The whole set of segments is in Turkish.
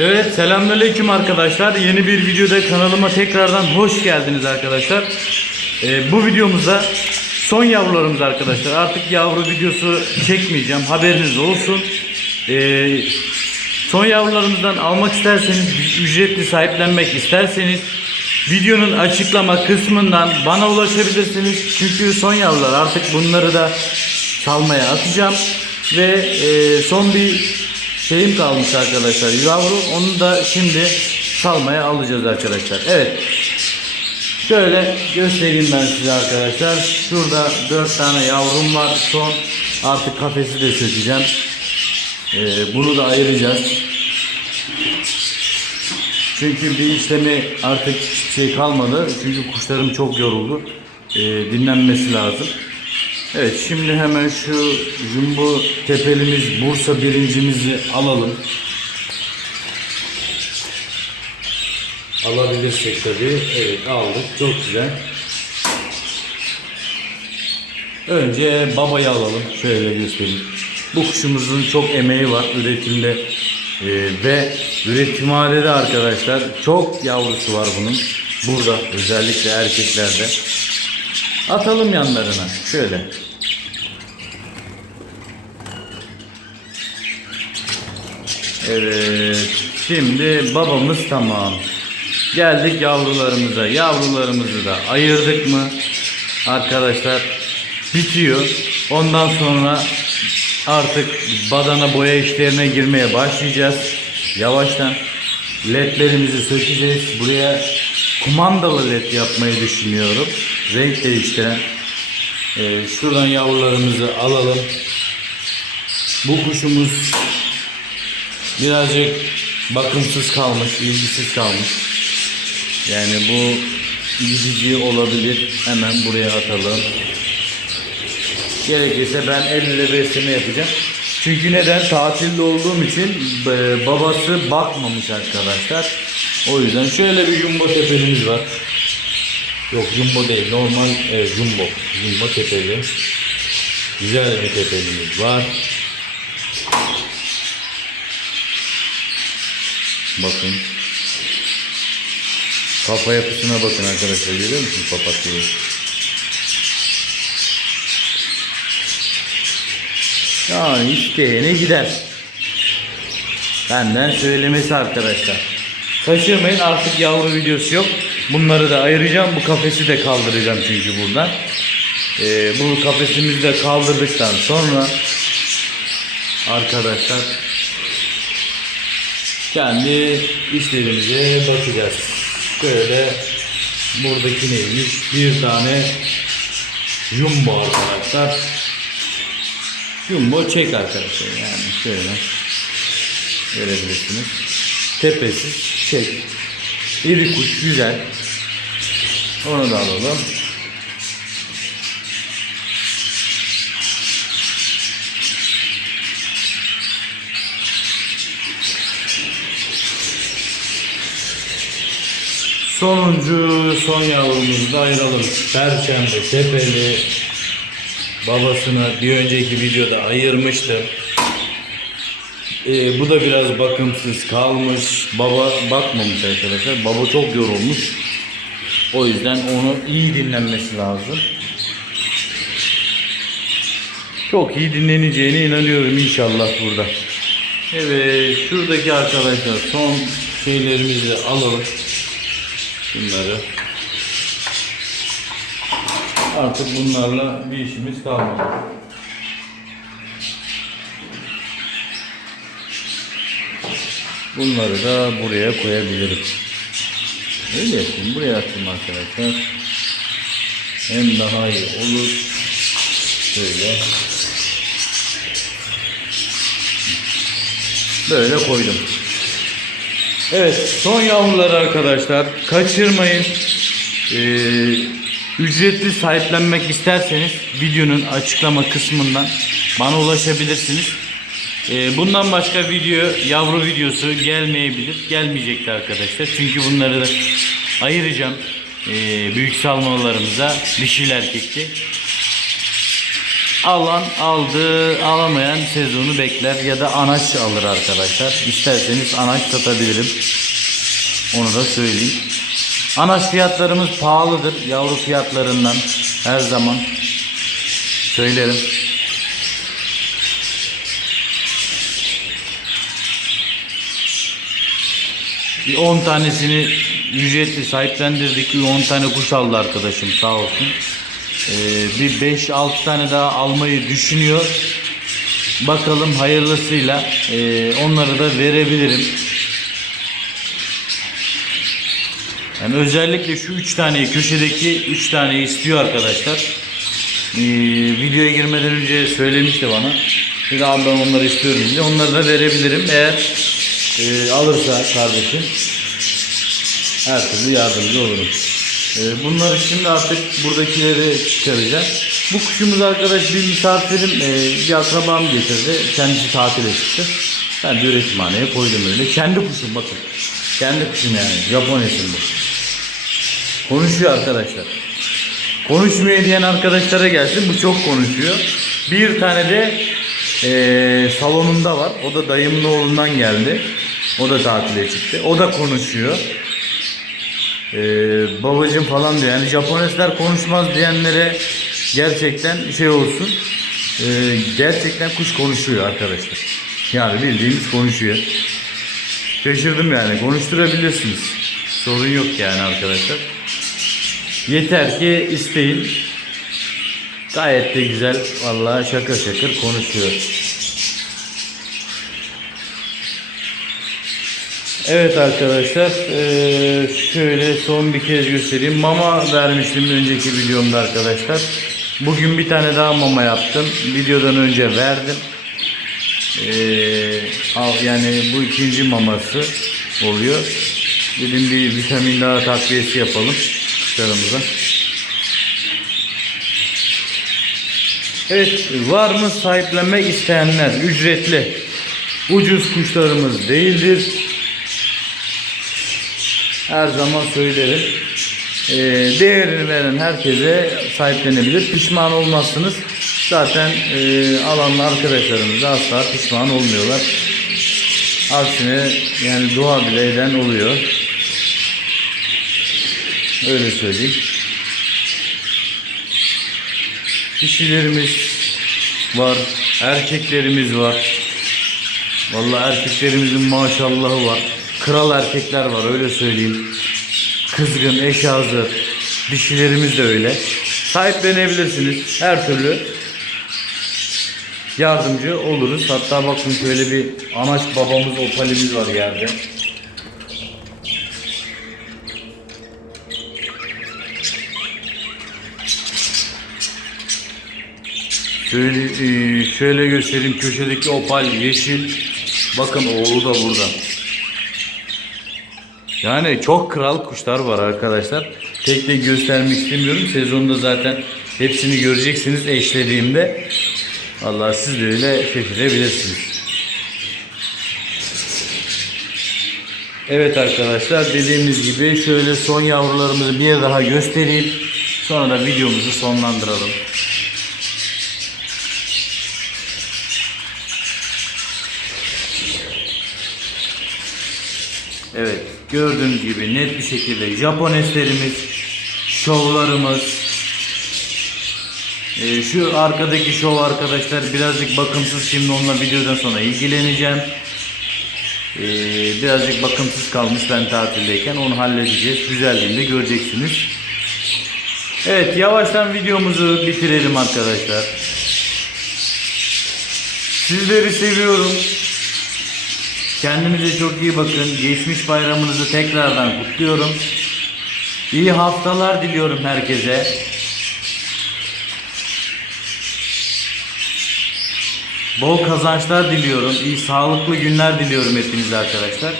Evet selamünaleyküm arkadaşlar. Yeni bir videoda kanalıma tekrardan hoş geldiniz arkadaşlar. Ee, bu videomuzda son yavrularımız arkadaşlar. Artık yavru videosu çekmeyeceğim. Haberiniz olsun. Ee, son yavrularımızdan almak isterseniz, ücretli sahiplenmek isterseniz videonun açıklama kısmından bana ulaşabilirsiniz. Çünkü son yavrular artık bunları da salmaya atacağım. Ve e, son bir şeyim kalmış arkadaşlar. Yavru onu da şimdi salmaya alacağız arkadaşlar. Evet. Şöyle göstereyim ben size arkadaşlar. Şurada 4 tane yavrum var. Son artık kafesi de sökeceğim. Ee, bunu da ayıracağız. Çünkü bir işlemi artık şey kalmadı. Çünkü kuşlarım çok yoruldu. Ee, dinlenmesi lazım Evet şimdi hemen şu jumbo tepelimiz Bursa birincimizi alalım. Alabilirsek tabii. Evet aldık. Çok güzel. Önce babayı alalım. Şöyle göstereyim. Bu kuşumuzun çok emeği var üretimde. Ee, ve üretimhanede arkadaşlar çok yavrusu var bunun. Burada özellikle erkeklerde. Atalım yanlarına. Şöyle. Evet. Şimdi babamız tamam. Geldik yavrularımıza. Yavrularımızı da ayırdık mı? Arkadaşlar bitiyor. Ondan sonra artık badana boya işlerine girmeye başlayacağız. Yavaştan ledlerimizi sökeceğiz. Buraya kumandalı led yapmayı düşünüyorum. Renk değiştiren. Ee, şuradan yavrularımızı alalım. Bu kuşumuz birazcık bakımsız kalmış, ilgisiz kalmış. Yani bu gidici olabilir. Hemen buraya atalım. Gerekirse ben el ile besleme yapacağım. Çünkü neden? Tatilde olduğum için e, babası bakmamış arkadaşlar. O yüzden şöyle bir jumbo tepelimiz var. Yok jumbo değil. Normal e, jumbo. Jumbo tepeli. Güzel bir tepelimiz var. Bakın. Kafa yapısına bakın arkadaşlar. Görüyor musunuz papatyayı? Yani isteyene gider. Benden söylemesi arkadaşlar. Kaçırmayın artık yavru videosu yok. Bunları da ayıracağım. Bu kafesi de kaldıracağım çünkü buradan. Ee, bu kafesimizi de kaldırdıktan sonra arkadaşlar kendi işlerimize bakacağız. Şöyle buradaki neymiş? Bir tane jumbo arkadaşlar. Jumbo çek arkadaşlar yani şöyle görebilirsiniz. Tepesi çek. İri kuş güzel. Onu da alalım. Sonuncu son yavrumuzu da ayıralım. Perşembe tepeli babasına bir önceki videoda ayırmıştım. Ee, bu da biraz bakımsız kalmış. Baba bakmamış arkadaşlar. Baba çok yorulmuş. O yüzden onu iyi dinlenmesi lazım. Çok iyi dinleneceğine inanıyorum inşallah burada. Evet şuradaki arkadaşlar son şeylerimizi alalım. Bunları. Artık bunlarla bir işimiz kalmadı. Bunları da buraya koyabilirim. Öyle yapayım. Buraya atayım arkadaşlar. Hem daha iyi olur. Şöyle. Böyle koydum. Evet son yavrular arkadaşlar kaçırmayın. Ee, ücretli sahiplenmek isterseniz videonun açıklama kısmından bana ulaşabilirsiniz. Ee, bundan başka video yavru videosu gelmeyebilir. Gelmeyecekti arkadaşlar. Çünkü bunları da ayıracağım. Ee, büyük salmalarımıza dişil erkekli. Alan aldı, alamayan sezonu bekler ya da anaç alır arkadaşlar. İsterseniz anaç satabilirim. Onu da söyleyeyim. Anaç fiyatlarımız pahalıdır. Yavru fiyatlarından her zaman söylerim. Bir 10 tanesini ücretli sahiplendirdik. Bir 10 tane kuş aldı arkadaşım sağ olsun. Ee, bir 5-6 tane daha almayı düşünüyor. Bakalım hayırlısıyla ee, onları da verebilirim. Yani özellikle şu 3 taneyi köşedeki 3 taneyi istiyor arkadaşlar. Ee, videoya girmeden önce söylemişti bana. Dedi abi ben onları istiyorum dedi. Onları da verebilirim. Eğer e, alırsa kardeşim her türlü yardımcı olurum. E, bunları şimdi artık buradakileri çıkaracağım. Bu kuşumuz arkadaş bir misafirim e, bir akrabam getirdi. Kendisi tatile çıktı. Ben de üretimhaneye koydum öyle. Kendi kuşum bakın. Kendi kuşum yani. Japon esim bu. Konuşuyor arkadaşlar. Konuşmuyor diyen arkadaşlara gelsin. Bu çok konuşuyor. Bir tane de eee salonumda var. O da dayımın oğlundan geldi. O da tatile çıktı. O da konuşuyor. Eee babacım falan diyor. Yani Japonesler konuşmaz diyenlere gerçekten şey olsun. Eee, gerçekten kuş konuşuyor arkadaşlar. Yani bildiğimiz konuşuyor. Şaşırdım yani. Konuşturabilirsiniz. Sorun yok yani arkadaşlar. Yeter ki isteyin. Gayet de güzel. Vallahi şakır şakır konuşuyor. Evet arkadaşlar. eee, şöyle son bir kez göstereyim. Mama vermiştim önceki videomda arkadaşlar. Bugün bir tane daha mama yaptım. Videodan önce verdim. Al- yani bu ikinci maması oluyor. Dedim bir vitamin daha takviyesi yapalım kuşlarımıza. Evet var mı sahiplenmek isteyenler ücretli. Ucuz kuşlarımız değildir. Her zaman söylerim. Ee, değerini veren herkese sahiplenebilir. Pişman olmazsınız. Zaten e, alan arkadaşlarımız da asla pişman olmuyorlar. Aksine yani dua bile eden oluyor. Öyle söyleyeyim. Dişilerimiz var, erkeklerimiz var. Vallahi erkeklerimizin maşallahı var. Kral erkekler var öyle söyleyeyim. Kızgın, eş. Dişilerimiz de öyle. Sahiplenebilirsiniz her türlü. Yardımcı oluruz. Hatta bakın şöyle bir anaç babamız opalimiz var yerde. Şöyle, e, şöyle göstereyim köşedeki opal yeşil. Bakın oğlu da burada. Yani çok kral kuşlar var arkadaşlar. Tek tek göstermek istemiyorum. Sezonda zaten hepsini göreceksiniz eşlediğimde. Allah siz de öyle şaşırabilirsiniz. Evet arkadaşlar dediğimiz gibi şöyle son yavrularımızı bir daha göstereyim. Sonra da videomuzu sonlandıralım. Evet gördüğünüz gibi net bir şekilde Japoneslerimiz, şovlarımız, Ee, şu arkadaki şov arkadaşlar birazcık bakımsız şimdi onunla videodan sonra ilgileneceğim. Ee, birazcık bakımsız kalmış ben tatildeyken onu halledeceğiz. Güzelliğini de göreceksiniz. Evet yavaştan videomuzu bitirelim arkadaşlar. Sizleri seviyorum. Kendinize çok iyi bakın. Geçmiş bayramınızı tekrardan kutluyorum. İyi haftalar diliyorum herkese. Bol kazançlar diliyorum. İyi sağlıklı günler diliyorum hepinize arkadaşlar.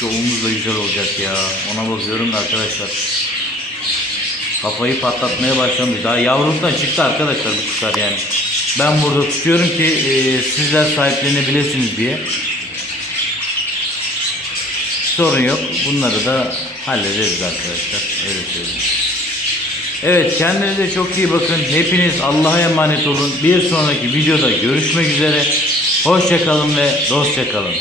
Şovumuz da güzel olacak ya. Ona bakıyorum da arkadaşlar. Kafayı patlatmaya başlamış. Daha yavruluktan çıktı arkadaşlar bu kuşlar yani. Ben burada tutuyorum ki e, sizler sahiplenebilirsiniz diye. Sorun yok. Bunları da hallederiz arkadaşlar. Öyle söyleyeyim. Evet kendinize çok iyi bakın. Hepiniz Allah'a emanet olun. Bir sonraki videoda görüşmek üzere. Hoşçakalın ve dostça kalın.